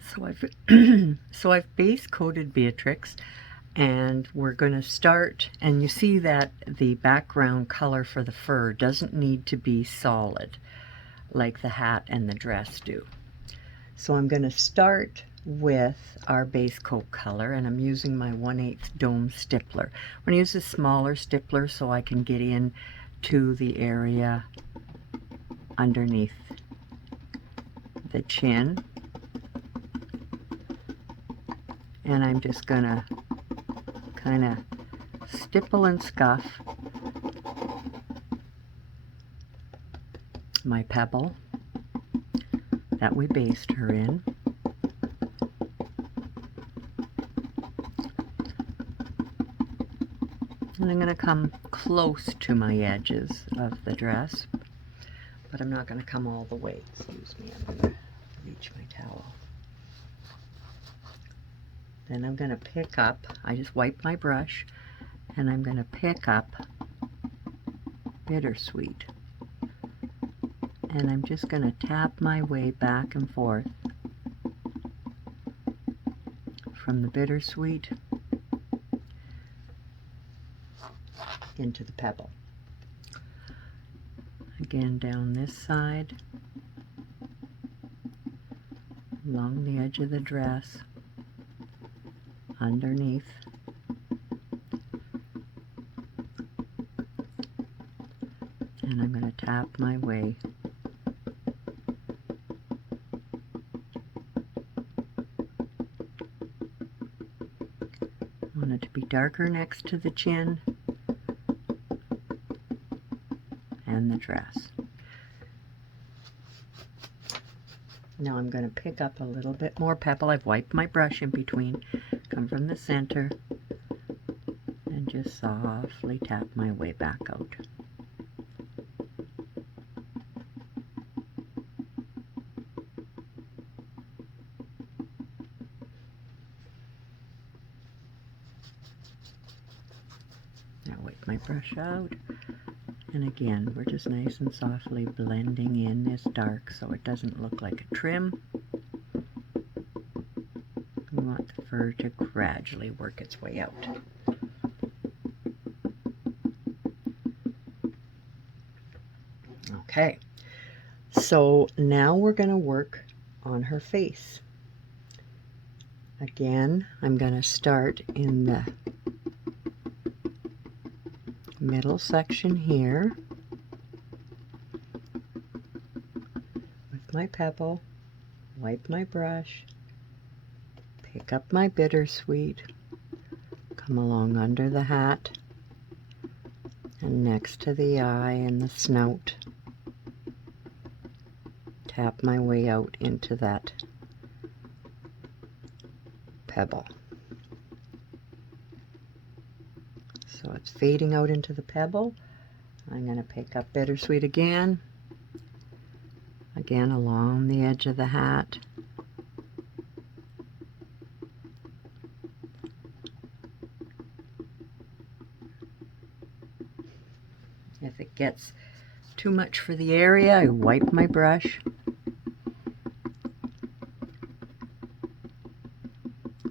So I've so I've base coated Beatrix, and we're going to start, and you see that the background color for the fur doesn't need to be solid like the hat and the dress do. So I'm going to start with our base coat color, and I'm using my 1/8 dome stippler. I'm going to use a smaller stippler so I can get in to the area underneath the chin. And I'm just going to kind of stipple and scuff my pebble that we based her in. And I'm going to come close to my edges of the dress, but I'm not going to come all the way. Excuse me, I'm going to reach my towel. Then I'm going to pick up, I just wipe my brush, and I'm going to pick up Bittersweet. And I'm just going to tap my way back and forth from the Bittersweet into the pebble. Again down this side, along the edge of the dress, underneath, and I'm going to tap my way I want it to be darker next to the chin and the dress. Now I'm going to pick up a little bit more pebble. I've wiped my brush in between, come from the center, and just softly tap my way back out. Now wipe my brush out, and again we're just nice and softly blending in this dark so it doesn't look like a trim. We want the fur to gradually work its way out. Okay, so now we're going to work on her face. Again, I'm going to start in the middle section here with my pebble, wipe my brush, pick up my Bittersweet, come along under the hat and next to the eye and the snout, tap my way out into that pebble. So it's fading out into the pebble. I'm going to pick up Bittersweet again along the edge of the hat. If it gets too much for the area, I wipe my brush.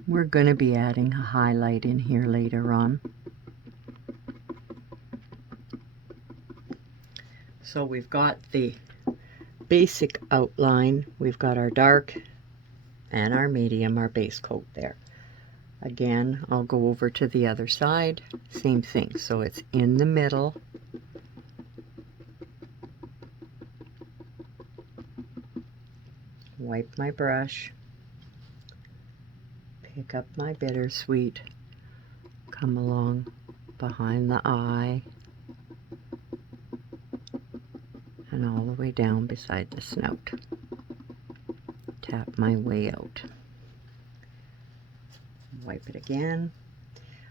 We're going to be adding a highlight in here later on. So we've got the basic outline, we've got our dark and our medium, our base coat there. Again, I'll go over to the other side, same thing, so it's in the middle. Wipe my brush, pick up my Bittersweet, come along behind the eye, and all the way down beside the snout. Tap my way out. Wipe it again.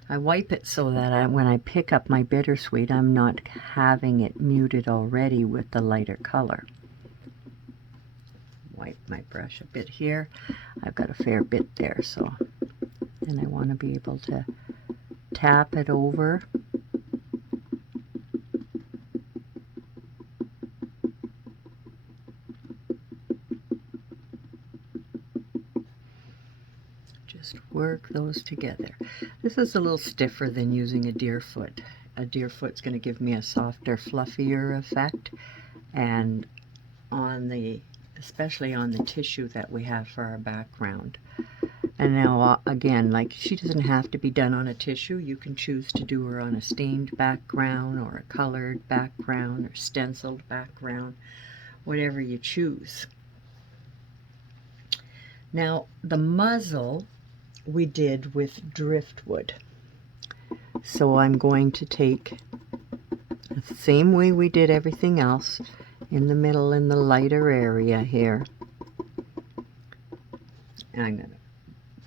I wipe it so that when I pick up my Bittersweet, I'm not having it muted already with the lighter color. Wipe my brush a bit here. I've got a fair bit there, so, and I want to be able to tap it over. Just work those together. This is a little stiffer than using a deer foot. A deer foot's going to give me a softer, fluffier effect, and especially on the tissue that we have for our background. And now again, like, she doesn't have to be done on a tissue. You can choose to do her on a stained background or a colored background or stenciled background, whatever you choose. Now the muzzle we did with driftwood. So I'm going to take the same way we did everything else, in the middle, in the lighter area here. And I'm going to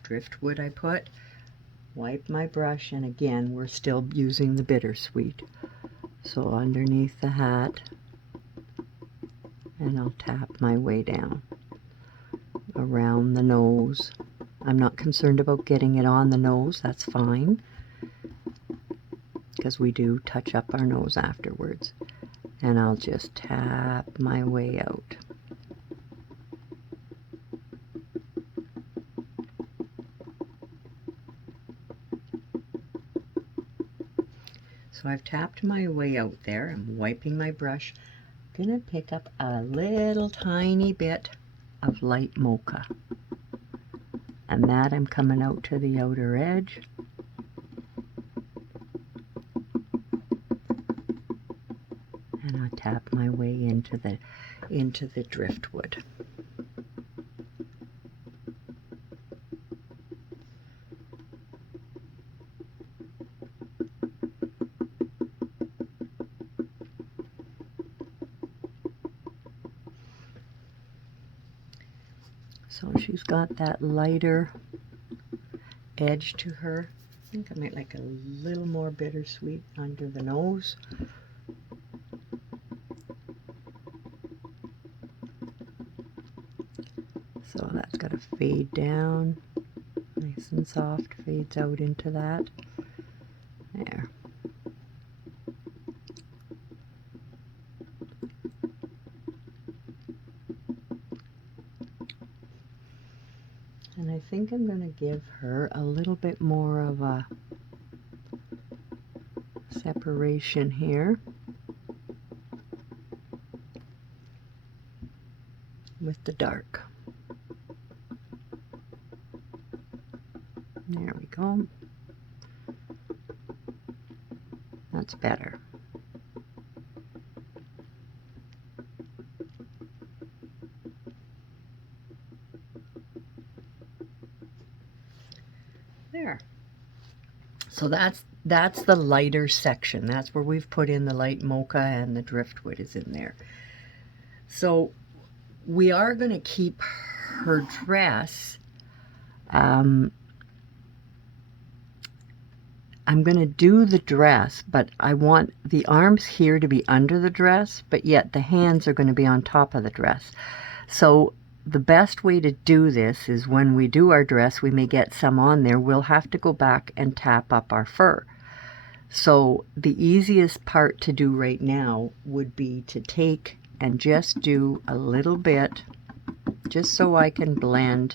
driftwood I put, wipe my brush, and again we're still using the bittersweet. So underneath the hat, and I'll tap my way down around the nose. I'm not concerned about getting it on the nose, that's fine, because we do touch up our nose afterwards. And I'll just tap my way out. So I've tapped my way out there. I'm wiping my brush. I'm going to pick up a little tiny bit of light mocha. And that I'm coming out to the outer edge. And I tap my way into the driftwood. So she's got that lighter edge to her. I think I might like a little more bittersweet under the nose. So that's got to fade down, nice and soft, fades out into that. There. And I think I'm going to give her a little bit more of a separation here with the dark. There we go. That's better. There. So that's the lighter section. That's where we've put in the light mocha, and the driftwood is in there. So we are going to keep her dress. I'm going to do the dress, but I want the arms here to be under the dress, but yet the hands are going to be on top of the dress. So the best way to do this is when we do our dress, we may get some on there. We'll have to go back and tap up our fur. So the easiest part to do right now would be to take and just do a little bit, just so I can blend.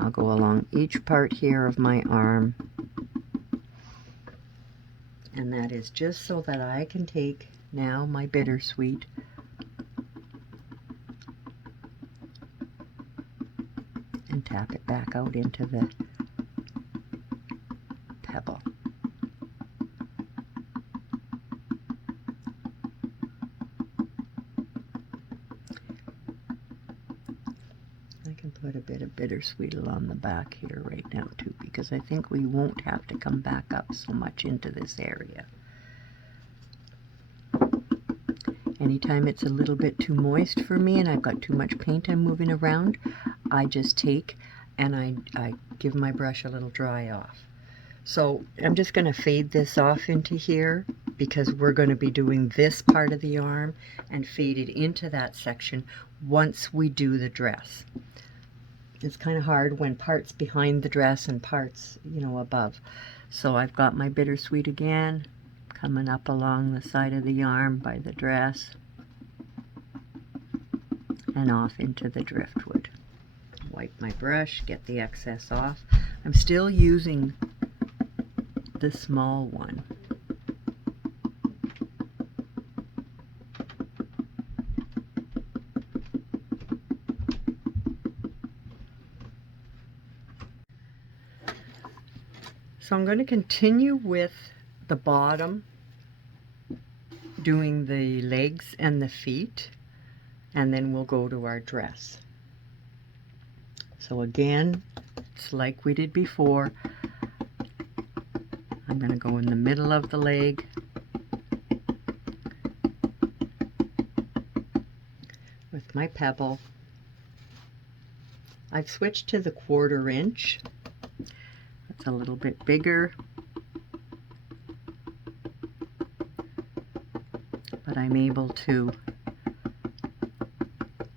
I'll go along each part here of my arm. And that is just so that I can take now my bittersweet and tap it back out into the pebble. I can put a bit of bittersweet along the back here right now too, because I think we won't have to come back up so much into this area. Anytime it's a little bit too moist for me and I've got too much paint I'm moving around, I just take and I give my brush a little dry off. So I'm just going to fade this off into here, because we're going to be doing this part of the arm and fade it into that section once we do the dress. It's kind of hard when parts behind the dress and parts, you know, above. So I've got my bittersweet again, coming up along the side of the arm by the dress and off into the driftwood. Wipe my brush, get the excess off. I'm still using the small one. So I'm going to continue with the bottom, doing the legs and the feet, and then we'll go to our dress. So again, it's like we did before. I'm going to go in the middle of the leg, with my pebble. I've switched to the 1/4 inch. It's a little bit bigger, but I'm able to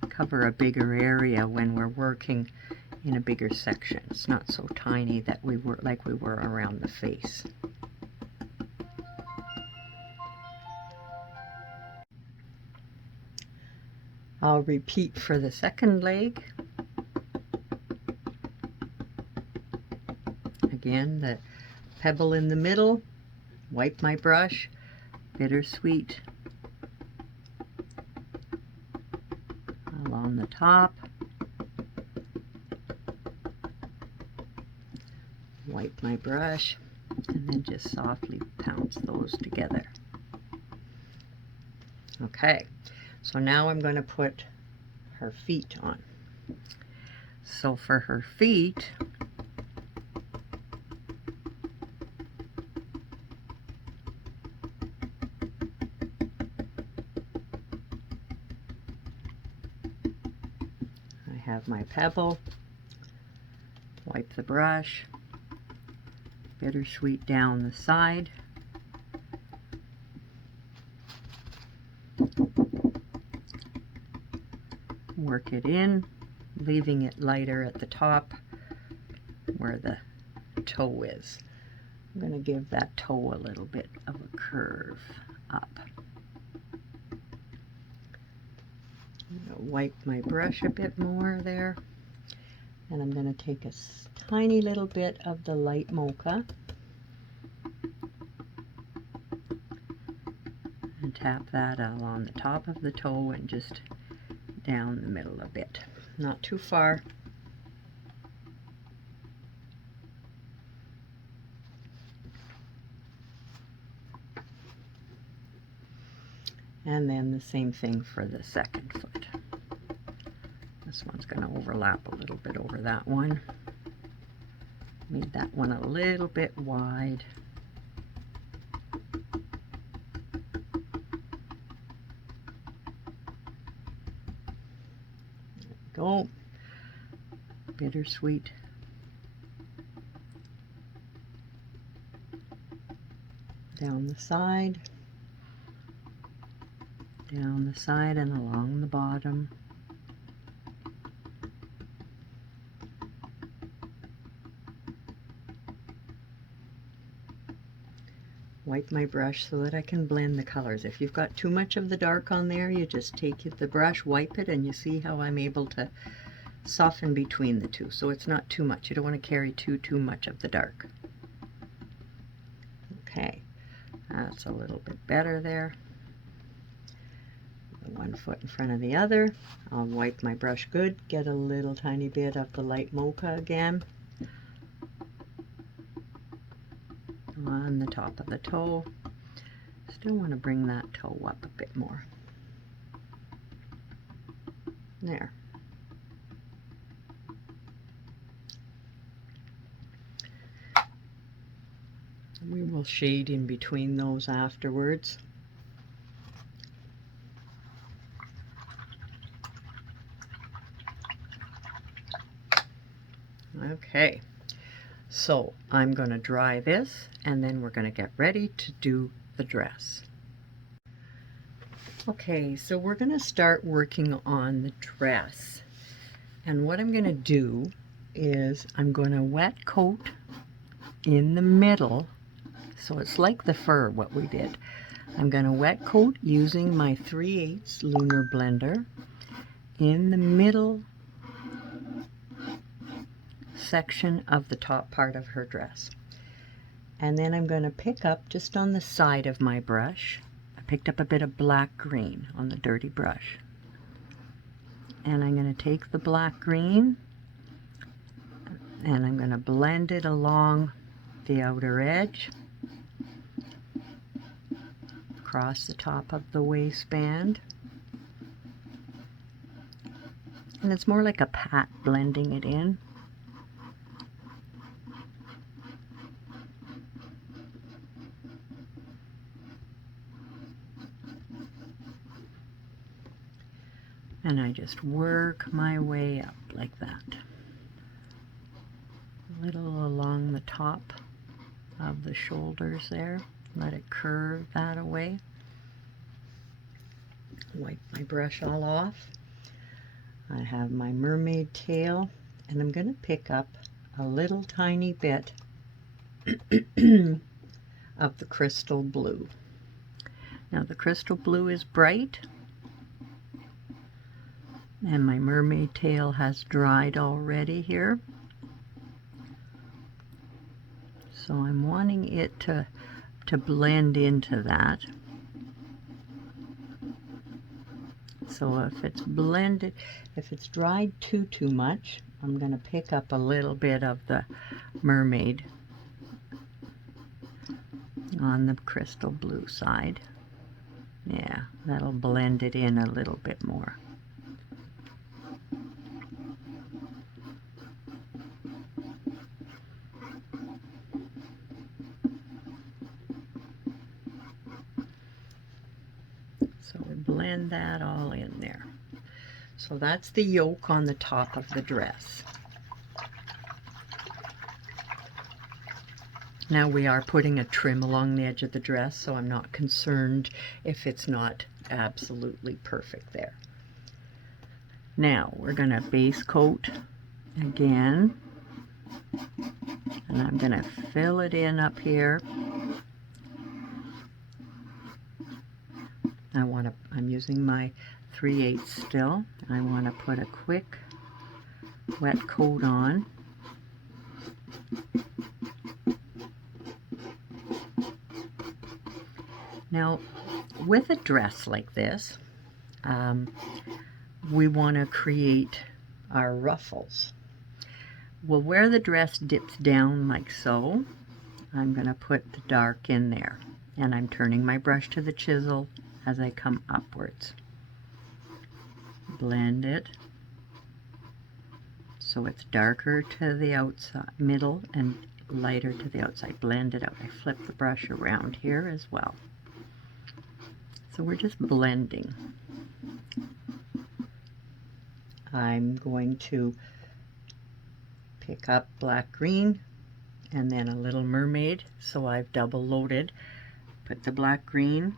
cover a bigger area when we're working in a bigger section. It's not so tiny that we were like we were around the face. I'll repeat for the second leg. Again, the pebble in the middle, wipe my brush, bittersweet along the top, wipe my brush, and then just softly pounce those together. Okay, so now I'm going to put her feet on. So for her feet, I have my pebble, wipe the brush, bittersweet down the side, work it in, leaving it lighter at the top where the toe is. I'm going to give that toe a little bit of a curve up. I'm going to wipe my brush a bit more there, and I'm going to take a tiny little bit of the light mocha and tap that along the top of the toe and just down the middle a bit, not too far. And then the same thing for the second foot. This one's going to overlap a little bit over that one. Made that one a little bit wide. There we go. Bittersweet. Down the side. Down the side and along the bottom. Wipe my brush so that I can blend the colors. If you've got too much of the dark on there, you just take the brush, wipe it, and you see how I'm able to soften between the two. So it's not too much. You don't want to carry too much of the dark. Okay, that's a little bit better there. One foot in front of the other. I'll wipe my brush good, get a little tiny bit of the light mocha again on the top of the toe. Still want to bring that toe up a bit more. There. We will shade in between those afterwards. Okay, so I'm going to dry this and then we're going to get ready to do the dress. Okay, so we're going to start working on the dress, and what I'm going to do is I'm going to wet coat in the middle, so it's like the fur what we did. I'm going to wet coat using my 3/8 lunar blender in the middle section of the top part of her dress. And then I'm going to pick up just on the side of my brush. I picked up a bit of black green on the dirty brush. And I'm going to take the black green and I'm going to blend it along the outer edge, across the top of the waistband. And it's more like a pat, blending it in. And I just work my way up like that. A little along the top of the shoulders there. Let it curve that away. Wipe my brush all off. I have my mermaid tail, and I'm going to pick up a little tiny bit of the crystal blue. Now the crystal blue is bright, and my mermaid tail has dried already here. So I'm wanting it to blend into that. So if it's blended, if it's dried too much, I'm going to pick up a little bit of the mermaid on the crystal blue side. Yeah, that'll blend it in a little bit more. So we blend that all in there. So that's the yoke on the top of the dress. Now we are putting a trim along the edge of the dress, so I'm not concerned if it's not absolutely perfect there. Now we're going to base coat again, and I'm going to fill it in up here. I'm using my 3/8 still. I want to put a quick wet coat on. Now, with a dress like this, we want to create our ruffles. Well, where the dress dips down like so, I'm going to put the dark in there. And I'm turning my brush to the chisel as I come upwards. Blend it so it's darker to the outside, middle, and lighter to the outside. Blend it out. I flip the brush around here as well. So we're just blending. I'm going to pick up black green and then a little mermaid, so I've double loaded. Put the black green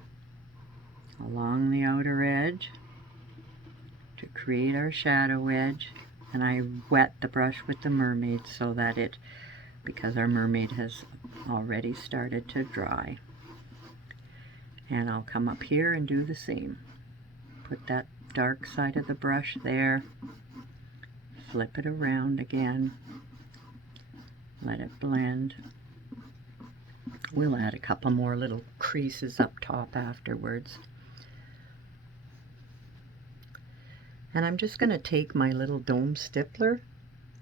along the outer edge to create our shadow edge, and I wet the brush with the mermaid so that because our mermaid has already started to dry. And I'll come up here and do the same. Put that dark side of the brush there, flip it around again, let it blend. We'll add a couple more little creases up top afterwards. And I'm just going to take my little dome stippler,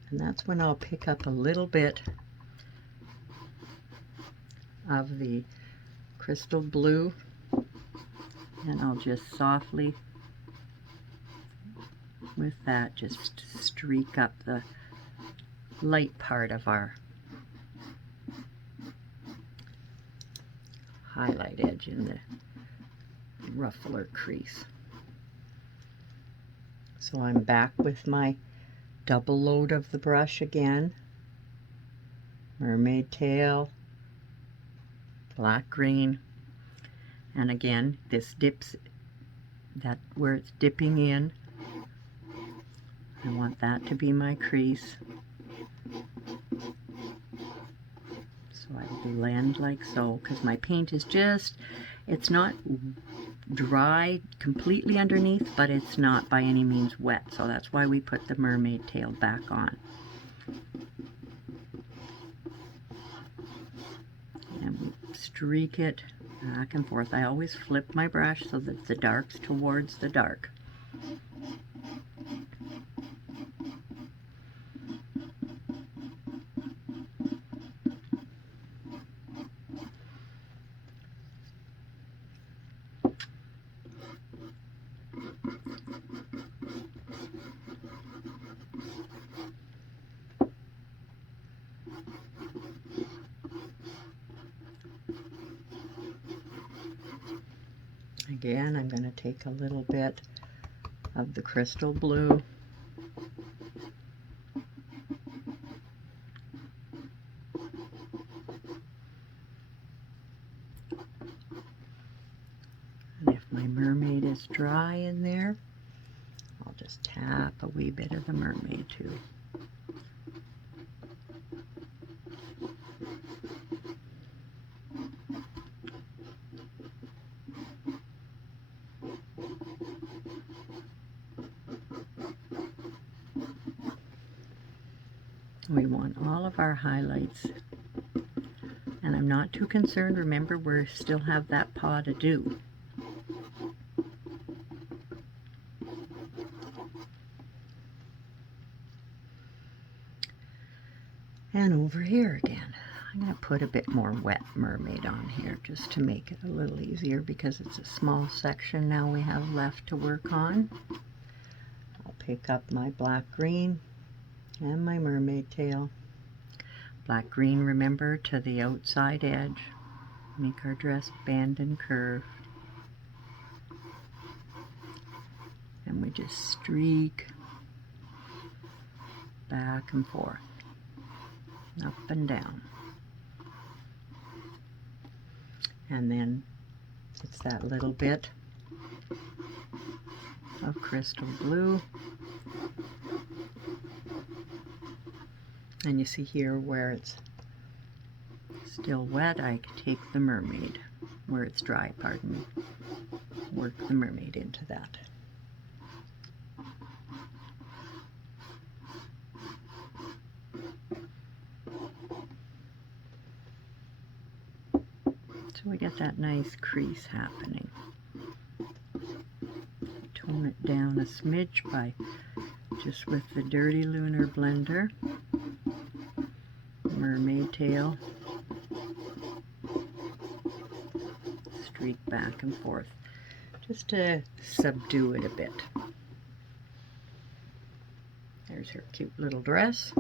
and that's when I'll pick up a little bit of the crystal blue, and I'll just softly, with that, just streak up the light part of our highlight edge in the ruffler crease. So I'm back with my double load of the brush again. Mermaid tail, black green, and again this dips, that where it's dipping in, I want that to be my crease. So I blend like so, because my paint is just, it's not dry completely underneath, but it's not by any means wet, so that's why we put the mermaid tail back on. streak it back and forth. I always flip my brush so that the dark's towards the dark. Again, I'm going to take a little bit of the crystal blue and if my mermaid is dry in there, I'll just tap a wee bit of the mermaid too. We want all of our highlights, and I'm not too concerned. Remember, we still have that paw to do. And over here again, I'm going to put a bit more wet mermaid on here just to make it a little easier because it's a small section now we have left to work on. I'll pick up my black green and my mermaid tail. Black green, remember, to the outside edge. Make our dress bend and curve. And we just streak back and forth, up and down. And then it's that little bit of crystal blue. And you see here where it's still wet, I take the mermaid, where it's dry, pardon me, work the mermaid into that. So we get that nice crease happening. Tone it down a smidge by just with the Dirty Lunar blender. Mermaid tail, streak back and forth just to subdue it a bit. There's her cute little dress.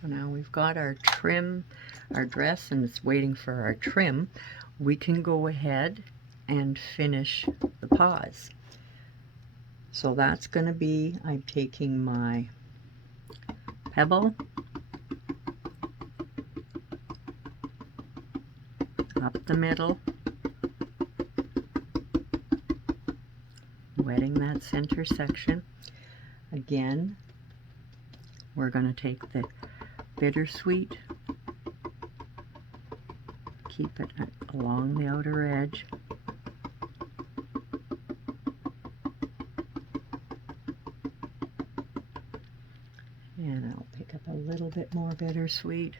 So now we've got our trim, our dress, and it's waiting for our trim. We can go ahead and finish the paws. So that's going to be, I'm taking my pebble, up the middle, wetting that center section. Again, we're going to take the bittersweet, keep it along the outer edge, and I'll pick up a little bit more bittersweet,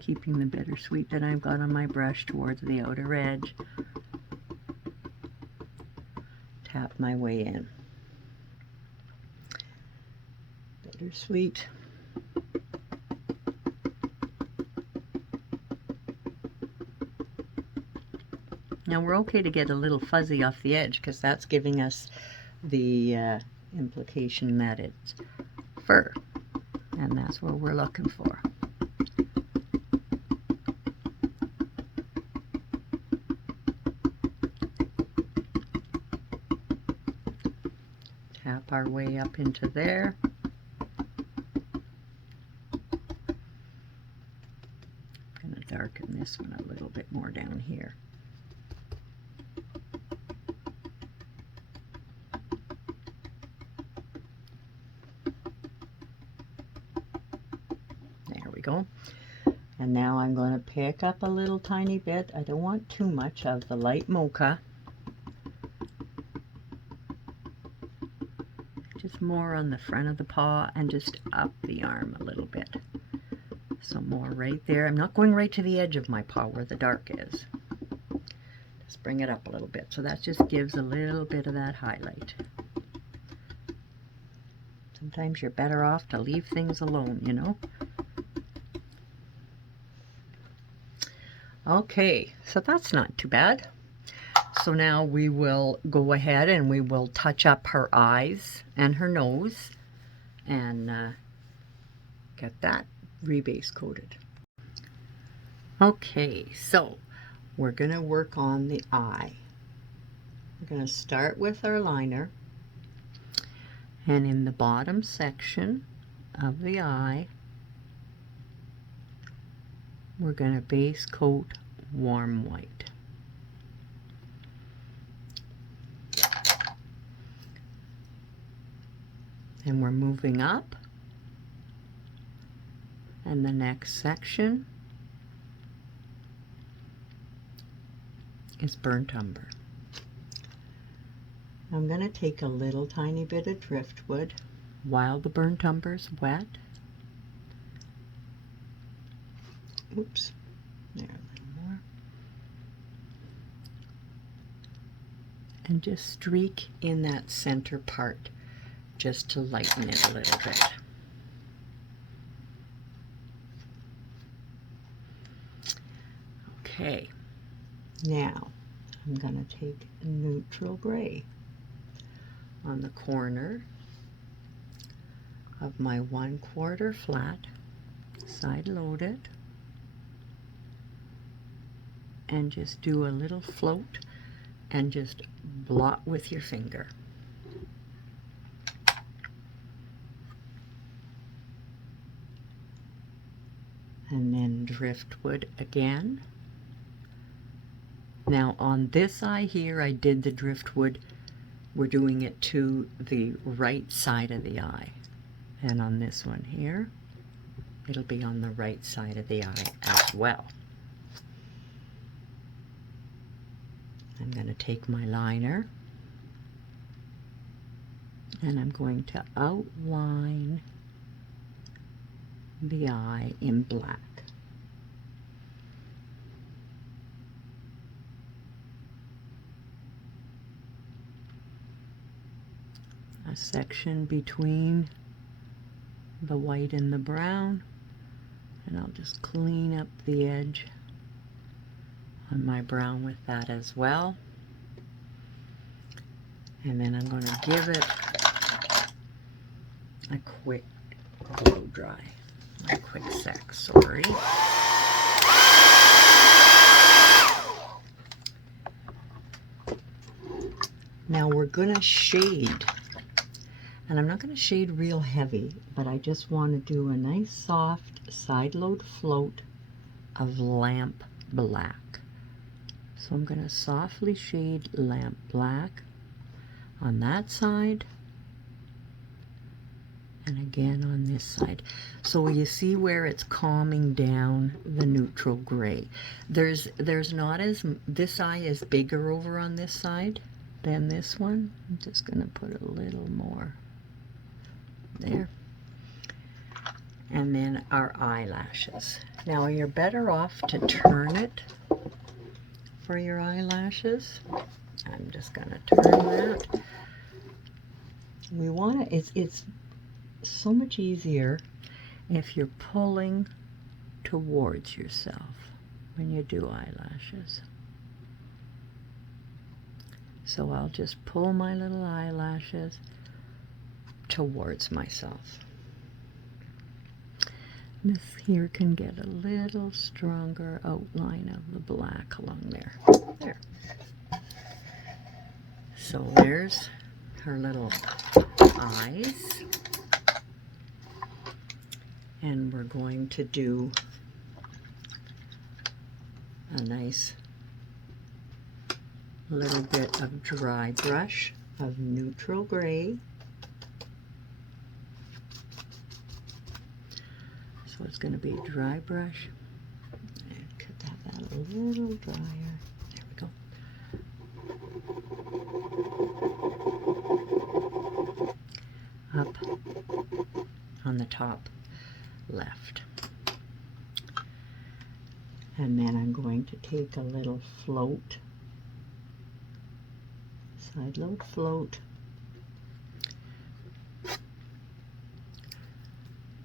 keeping the bittersweet that I've got on my brush towards the outer edge. Tap my way in. Bittersweet. Now we're okay to get a little fuzzy off the edge because that's giving us the implication that it's fur, and that's what we're looking for. tap our way up into there. I'm going to darken this one a little bit more down here. There we go. And now I'm going to pick up a little tiny bit. I don't want too much of the light mocha. Just more on the front of the paw and just up the arm a little bit. So more right there. I'm not going right to the edge of my paw where the dark is. Just bring it up a little bit. So that just gives a little bit of that highlight. Sometimes you're better off to leave things alone, you know. Okay, so that's not too bad. So now we will go ahead and we will touch up her eyes and her nose and get that rebase coated. Okay, so we're going to work on the eye. We're going to start with our liner, and in the bottom section of the eye we're going to base coat warm white. And we're moving up, and the next section is burnt umber. I'm going to take a little tiny bit of driftwood while the burnt umber is wet. Oops, there, a little more. And just streak in that center part just to lighten it a little bit. Okay, now I'm going to take neutral gray on the corner of my 1/4 flat, side loaded, and just do a little float and just blot with your finger. And then driftwood again. Now on this eye here I did the driftwood, we're doing it to the right side of the eye, and on this one here it'll be on the right side of the eye as well. I'm going to take my liner and I'm going to outline the eye in black. A section between the white and the brown, and I'll just clean up the edge on my brown with that as well. And then I'm going to give it a quick blow dry. A quick sec, sorry. Now we're going to shade, and I'm not going to shade real heavy, but I just want to do a nice soft side load float of lamp black. So I'm going to softly shade lamp black on that side and again on this side. So you see where it's calming down the neutral gray. There's not as, this eye is bigger over on this side than this one. I'm just going to put a little more there. And then our eyelashes. Now you're better off to turn it for your eyelashes. I'm just going to turn that. We want to, it's so much easier if you're pulling towards yourself when you do eyelashes. So I'll just pull my little eyelashes towards myself. This here can get a little stronger outline of the black along there. There. So there's her little eyes. And we're going to do a nice little bit of dry brush of neutral gray. So it's going to be a dry brush. And could have that a little drier. There we go. Up on the top left. And then I'm going to take a little float, side load float,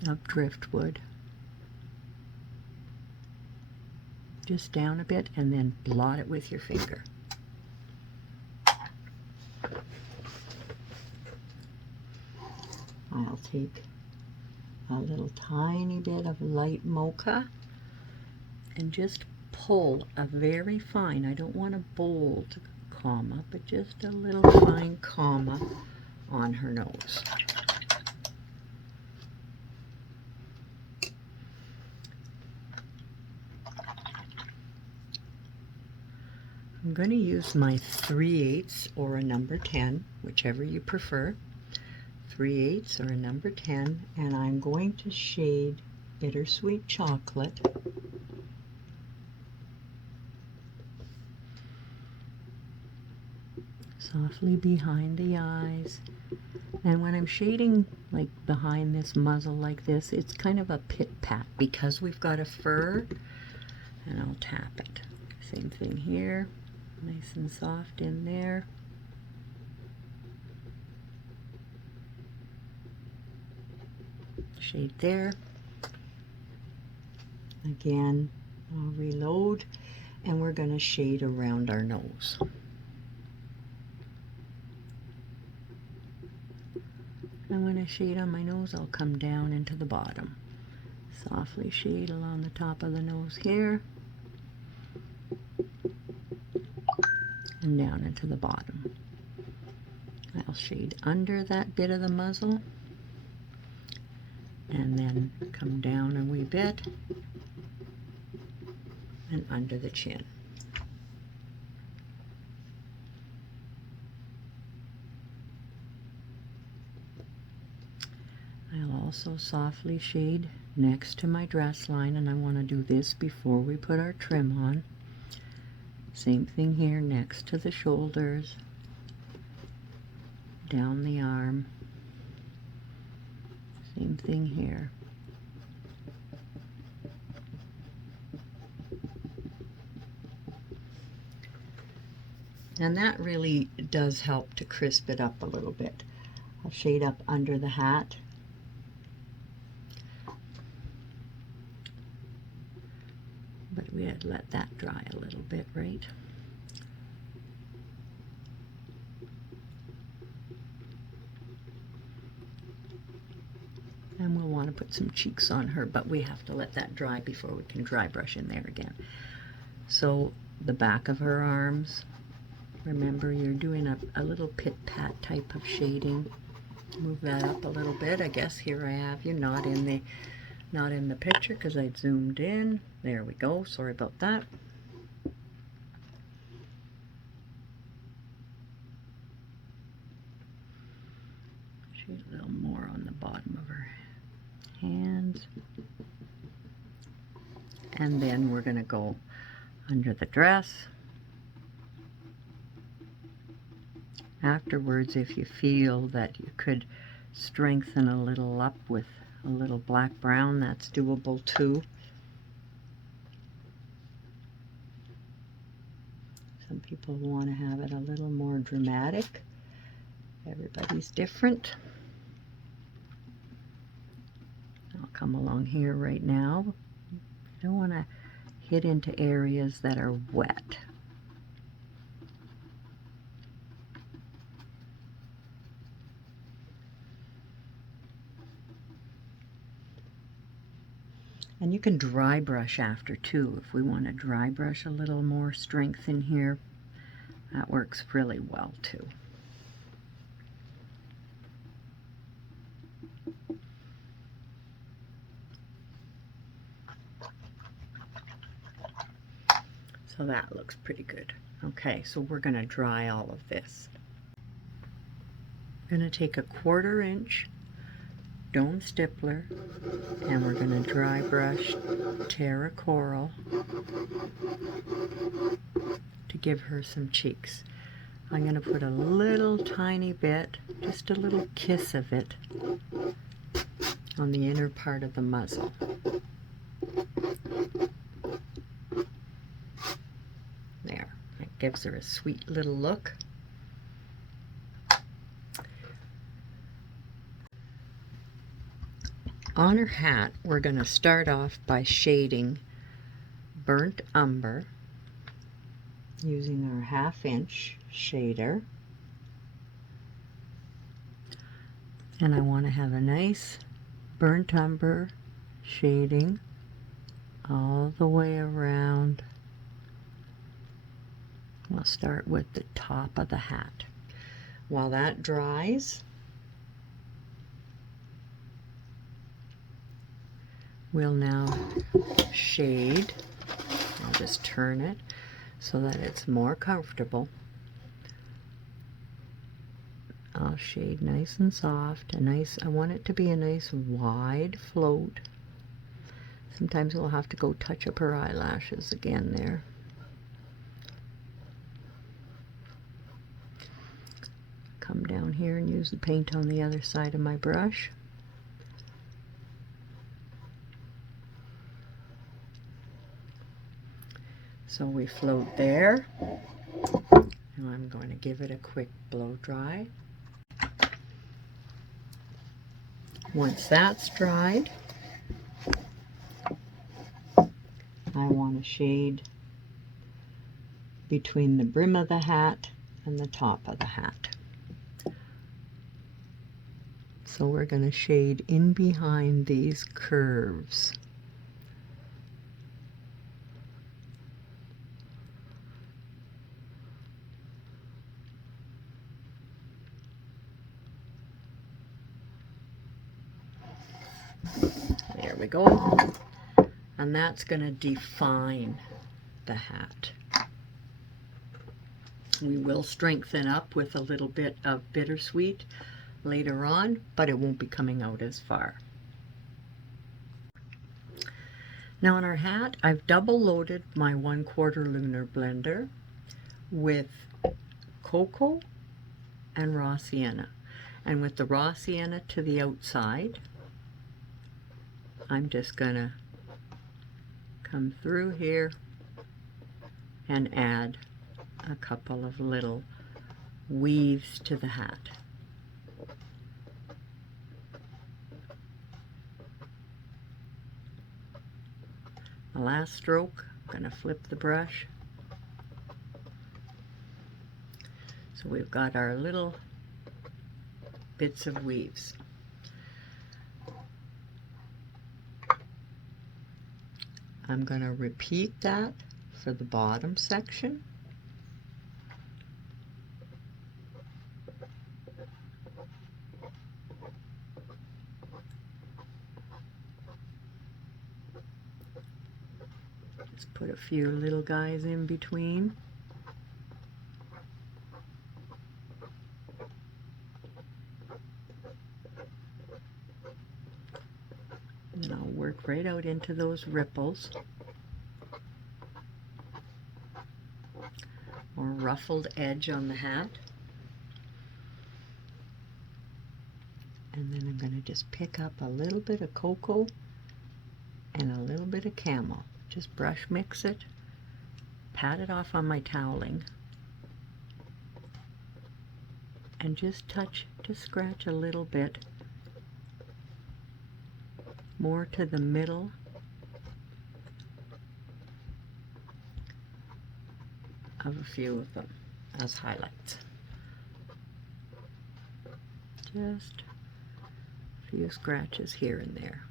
of driftwood, just down a bit, and then blot it with your finger. I'll take a little tiny bit of light mocha and just pull a very fine, I don't want a bold comma, but just a little fine comma on her nose. I'm going to use my 3/8 or a number 10, whichever you prefer. 3/8 or a number 10, and I'm going to shade Bittersweet Chocolate. Softly behind the eyes. And when I'm shading like behind this muzzle like this, it's kind of a pit-pat because we've got a fur, and I'll tap it. Same thing here, nice and soft in there. Shade there. Again, I'll reload, and we're going to shade around our nose. And when I shade on my nose, I'll come down into the bottom. Softly shade along the top of the nose here, and down into the bottom. I'll shade under that bit of the muzzle, and then come down a wee bit, and under the chin. I'll also softly shade next to my dress line, and I want to do this before we put our trim on. Same thing here, next to the shoulders, down the arm. Same thing here. And that really does help to crisp it up a little bit. I'll shade up under the hat. But we had let that dry a little bit, right? And we'll want to put some cheeks on her, but we have to let that dry before we can dry brush in there again. So the back of her arms, remember you're doing a little pit-pat type of shading. Move that up a little bit. I guess here I have you, not in the picture because I zoomed in. There we go. Sorry about that. Shade a little more on the bottom of her hands. And then we're going to go under the dress. Afterwards, if you feel that you could strengthen a little up with a little black brown, that's doable too. Some people want to have it a little more dramatic. Everybody's different. I'll come along here right now. I don't want to hit into areas that are wet. And you can dry brush after too. If we want to dry brush a little more strength in here, that works really well too. So that looks pretty good. Okay, so we're going to dry all of this. I'm going to take a 1/4 inch Dome Stippler and we're going to dry brush Terra Coral to give her some cheeks. I'm going to put a little tiny bit, just a little kiss of it, on the inner part of the muzzle. There, that gives her a sweet little look. On her hat, we're going to start off by shading Burnt Umber using our 1/2 inch shader. And I want to have a nice burnt umber shading all the way around. We'll start with the top of the hat. While that dries, we'll now shade. I'll just turn it so that it's more comfortable. I'll shade nice and soft, I want it to be a nice wide float. Sometimes we'll have to go touch up her eyelashes again there. Come down here and use the paint on the other side of my brush. So we float there. Now I'm going to give it a quick blow dry. Once that's dried, I want to shade between the brim of the hat and the top of the hat. So we're going to shade in behind these curves. There we go. And that's going to define the hat. We will strengthen up with a little bit of bittersweet later on, but it won't be coming out as far. Now on our hat, I've double loaded my 1/4 lunar blender with cocoa and raw sienna. And with the raw sienna to the outside, I'm just gonna come through here and add a couple of little weaves to the hat. The last stroke, I'm going to flip the brush. So we've got our little bits of weaves. I'm going to repeat that for the bottom section. Just put a few little guys in between. And I'll work right out into those ripples or ruffled edge on the hat. And then I'm going to just pick up a little bit of cocoa and a little bit of camel. Just brush mix it, pat it off on my toweling, and just scratch a little bit more to the middle of a few of them as highlights. Just a few scratches here and there.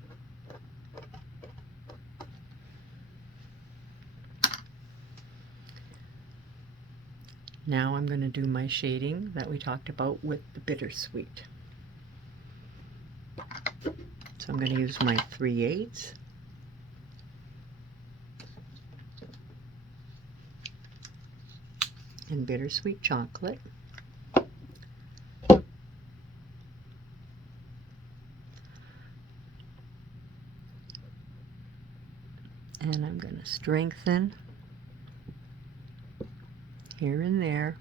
Now I'm going to do my shading that we talked about with the bittersweet. So I'm going to use my 3/8. and bittersweet chocolate. And I'm going to strengthen here and there.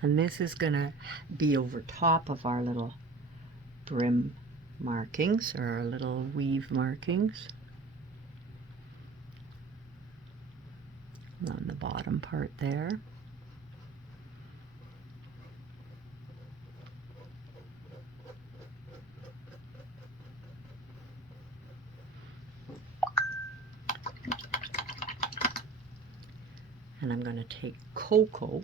And this is going to be over top of our little brim markings, or our little weave markings on the bottom part there. And I'm going to take cocoa,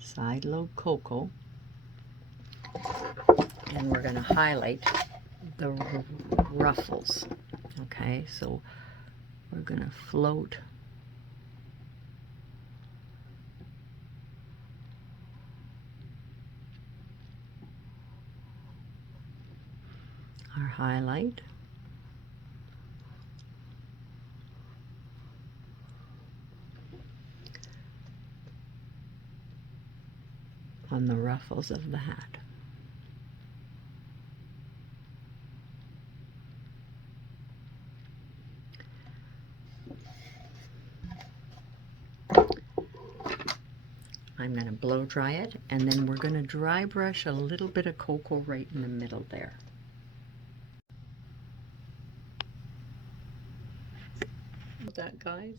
side load cocoa, and we're going to highlight the ruffles. Okay, so we're going to float our highlight. On the ruffles of the hat. I'm going to blow dry it, and then we're going to dry brush a little bit of cocoa right in the middle there. That, guys?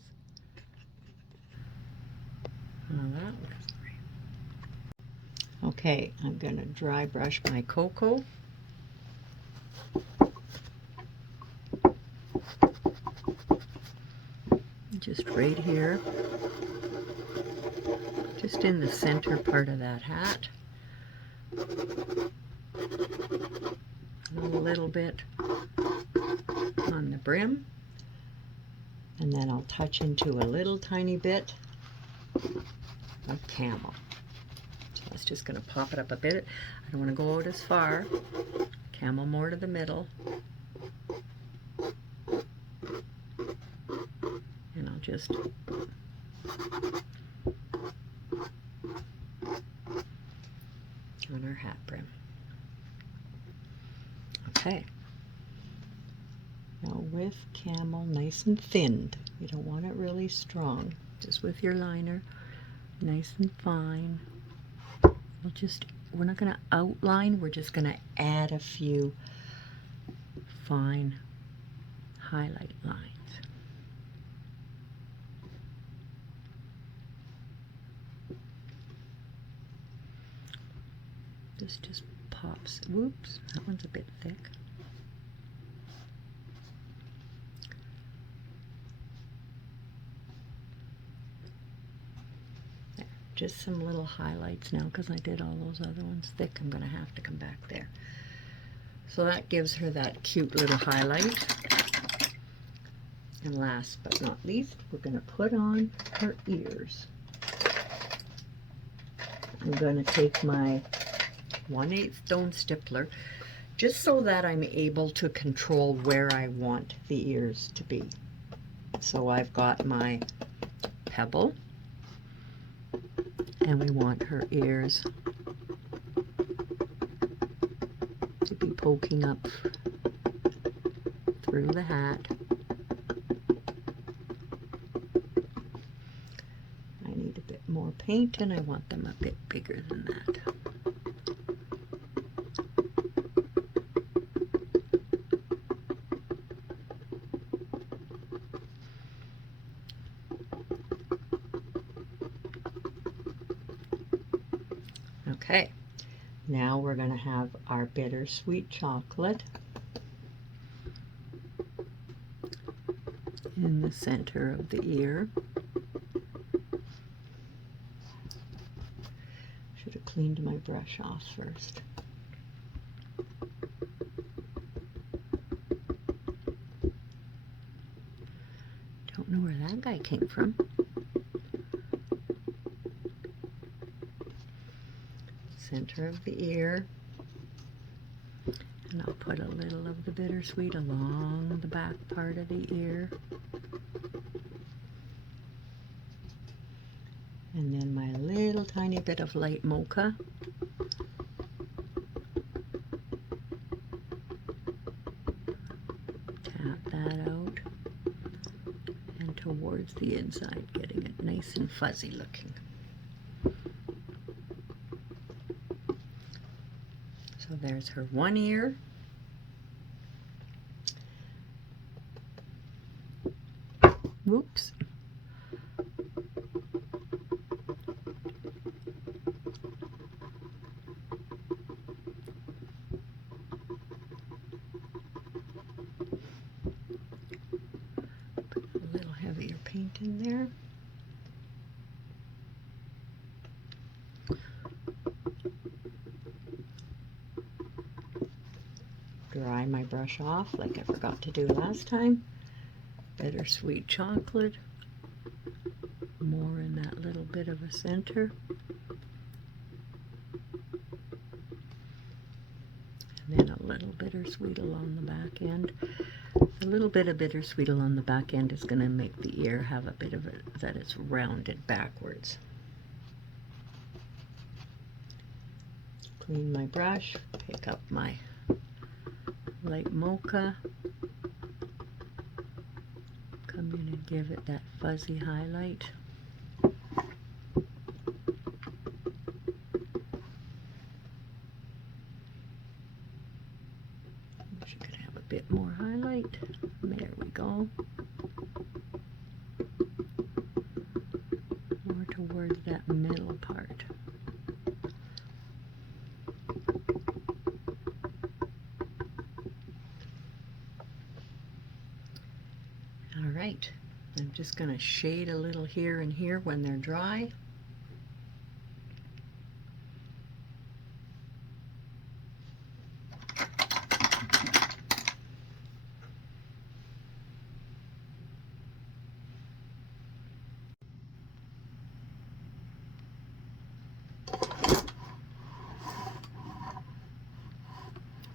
Well, that looks great. Okay, I'm going to dry brush my cocoa. Just right here. Just in the center part of that hat. A little bit on the brim. And then I'll touch into a little tiny bit of camel. So it's just going to pop it up a bit. I don't want to go out as far. Camel more to the middle. And I'll just on our hat brim. Okay. Now with camel nice and thinned. You don't want it really strong. Just with your liner, nice and fine. We're not going to outline, we're just going to add a few fine highlight lines. This just pops. Whoops, that one's a bit thick. There, just some little highlights now because I did all those other ones thick. I'm going to have to come back there. So that gives her that cute little highlight. And last but not least, we're going to put on her ears. I'm going to take my 1/8 stone stippler, just so that I'm able to control where I want the ears to be. So I've got my pebble, and we want her ears to be poking up through the hat. I need a bit more paint, and I want them a bit bigger than that. Okay, now we're going to have our bittersweet chocolate in the center of the ear. Should have cleaned my brush off first. Don't know where that guy came from. Center of the ear, And I'll put a little of the bittersweet along the back part of the ear. And then my little tiny bit of light mocha. Tap that out. And towards the inside, getting it nice and fuzzy looking. So there's her one ear. Whoops. Put a little heavier paint in there. Dry my brush off like I forgot to do last time. Bittersweet chocolate. More in that little bit of a center. And then a little bittersweet along the back end. A little bit of bittersweet along the back end is going to make the ear have a bit of it that it's rounded backwards. Clean my brush, pick up my light mocha, come in and give it that fuzzy highlight. Wish I could have a bit more highlight. There we go. More towards that middle part. Alright, I'm just going to shade a little here and here when they're dry.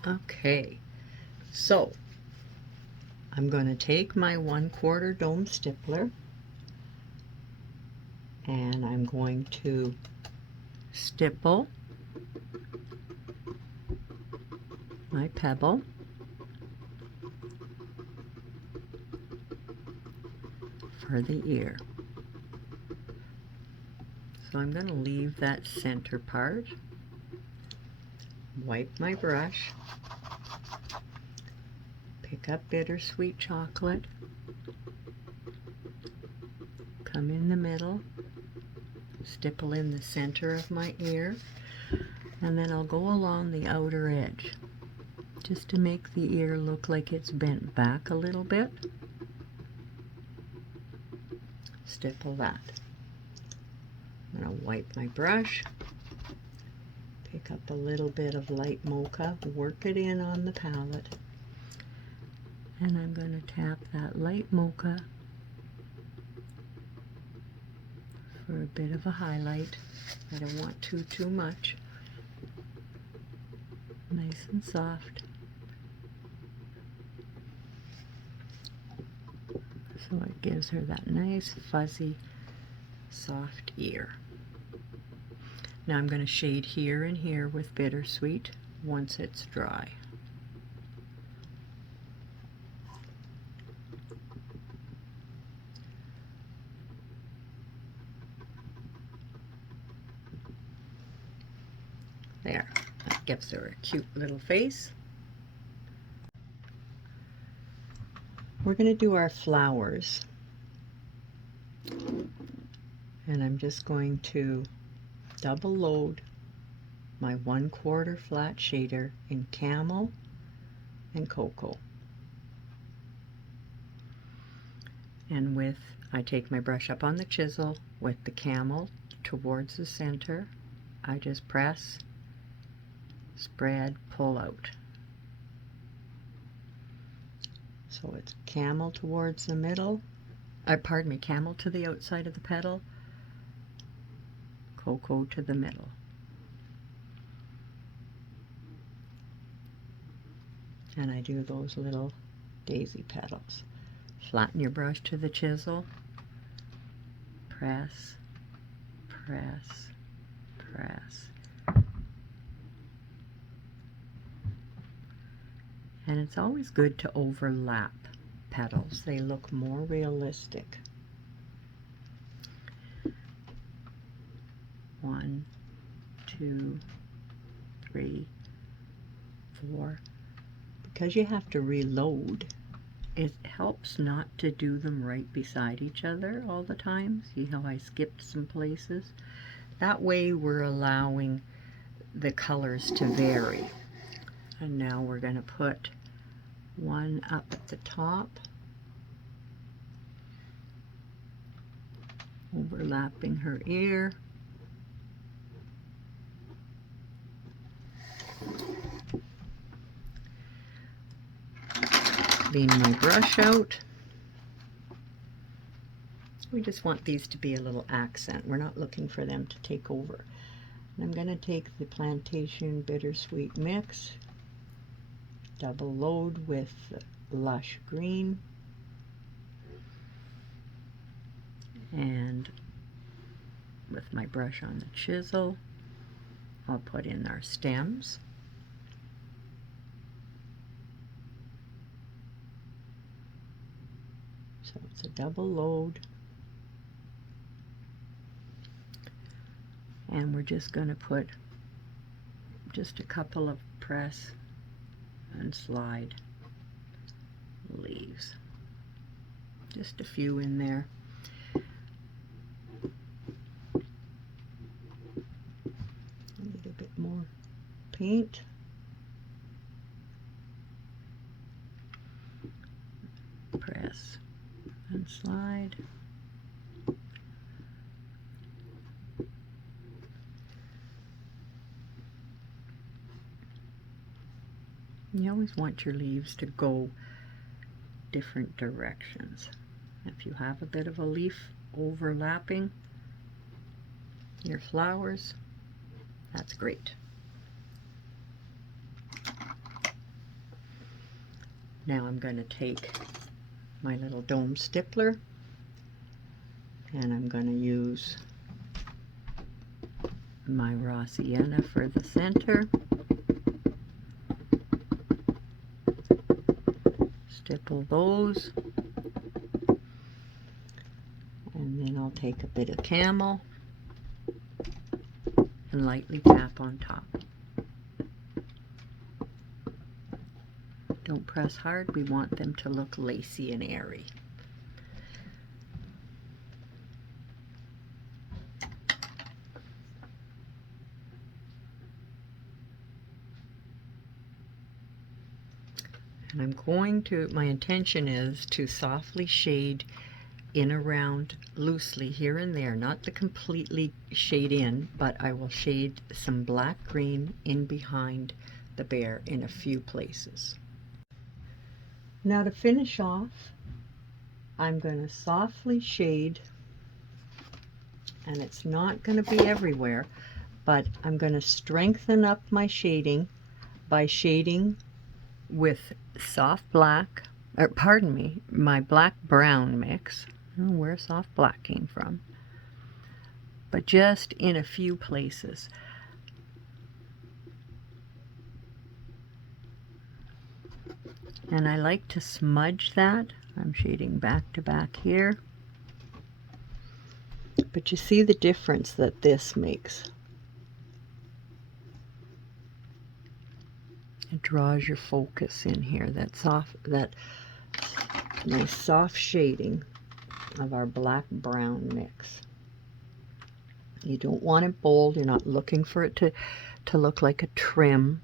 Okay, so I'm going to take my 1/4 dome stippler and I'm going to stipple my pebble for the ear. So I'm going to leave that center part, wipe my brush, pick up bittersweet chocolate, come in the middle, stipple in the center of my ear, and then I'll go along the outer edge just to make the ear look like it's bent back a little bit. Stipple that. I'm going to wipe my brush, pick up a little bit of light mocha, work it in on the palette, and I'm going to tap that light mocha for a bit of a highlight. I don't want too much. Nice and soft. So it gives her that nice fuzzy soft ear. Now I'm going to shade here and here with bittersweet once it's dry. There, that gives her a cute little face. We're going to do our flowers, and I'm just going to double load my 1/4 flat shader in Camel and Cocoa. And I take my brush up on the chisel with the Camel towards the center. I just press, spread, pull out. So it's Camel towards the middle, pardon me, Camel to the outside of the petal, Cocoa to the middle. and I do those little daisy petals. Flatten your brush to the chisel, press, press, press. And it's always good to overlap petals. They look more realistic. 1, 2, 3, 4. Because you have to reload, it helps not to do them right beside each other all the time. See how I skipped some places? That way we're allowing the colors to vary. And now we're going to put one up at the top, overlapping her ear. Clean my brush out. We just want these to be a little accent. We're not looking for them to take over. And I'm going to take the Plantation Bittersweet Mix, double load with Lush Green, and with my brush on the chisel, I'll put in our stems. So it's a double load. And we're just going to put just a couple of press and slide leaves. Just a few in there. A little bit more paint. Press and slide. You always want your leaves to go different directions. If you have a bit of a leaf overlapping your flowers, that's great. Now I'm going to take my little dome stippler and I'm going to use my raw sienna for the center. Stipple those, and then I'll take a bit of camel and lightly tap on top. Don't press hard, we want them to look lacy and airy. And I'm going to, my intention is to softly shade in around loosely here and there, not to completely shade in, but I will shade some black green in behind the bear in a few places. Now to finish off, I'm going to softly shade, and it's not going to be everywhere, but I'm going to strengthen up my shading by shading with soft black, or pardon me, my black brown mix. I don't know where soft black came from, but just in a few places. And I like to smudge that. I'm shading back to back here. But you see the difference that this makes. It draws your focus in here. That soft, that nice soft shading of our black brown mix. You don't want it bold. You're not looking for it to look like a trim.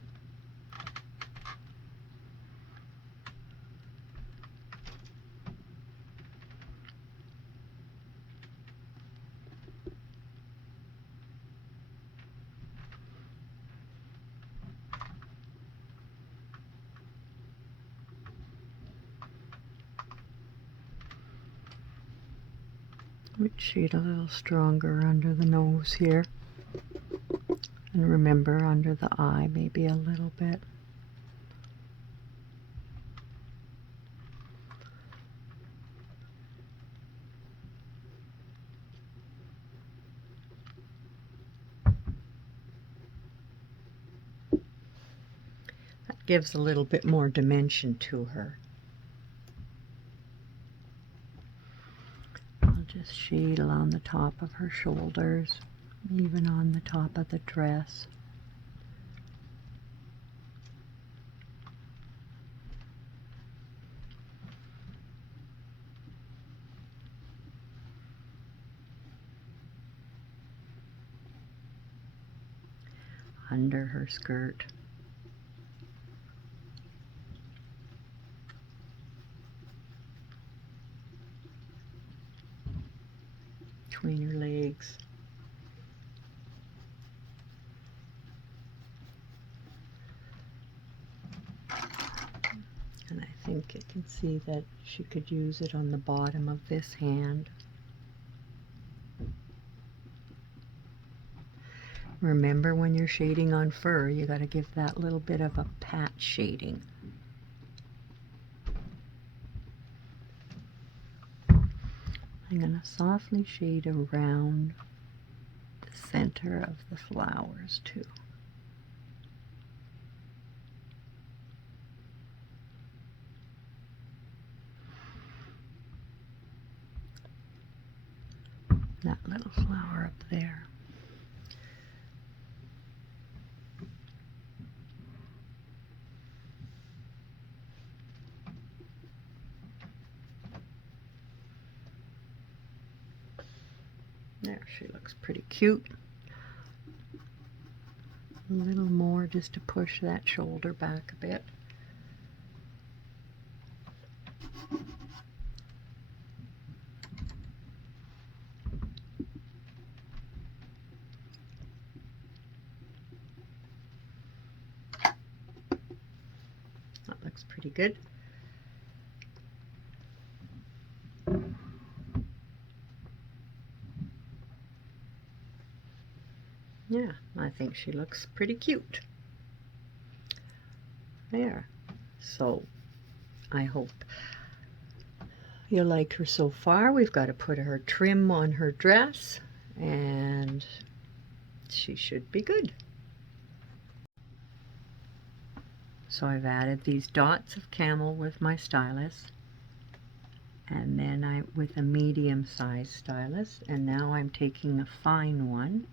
Might shade a little stronger under the nose here. And remember, under the eye, maybe a little bit. Gives a little bit more dimension to her. I'll just shade along the top of her shoulders, even on the top of the dress. Under her skirt. Between her legs. And I think you can see that she could use it on the bottom of this hand. Remember, when you're shading on fur, you got to give that little bit of a patch shading. I'm going to softly shade around the center of the flowers too. That little flower up there. There, she looks pretty cute. A little more just to push that shoulder back a bit. That looks pretty good. Yeah, I think she looks pretty cute. There. So, I hope you liked her so far. We've got to put her trim on her dress, and she should be good. So I've added these dots of camel with my stylus, and then with a medium-sized stylus, and now I'm taking a fine one,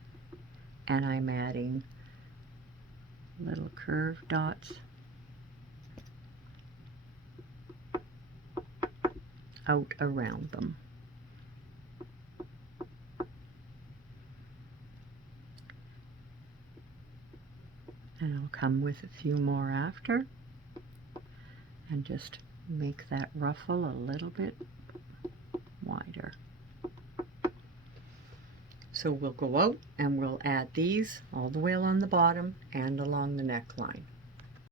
and I'm adding little curved dots out around them. And I'll come with a few more after and just make that ruffle a little bit wider. So we'll go out and we'll add these all the way along the bottom and along the neckline.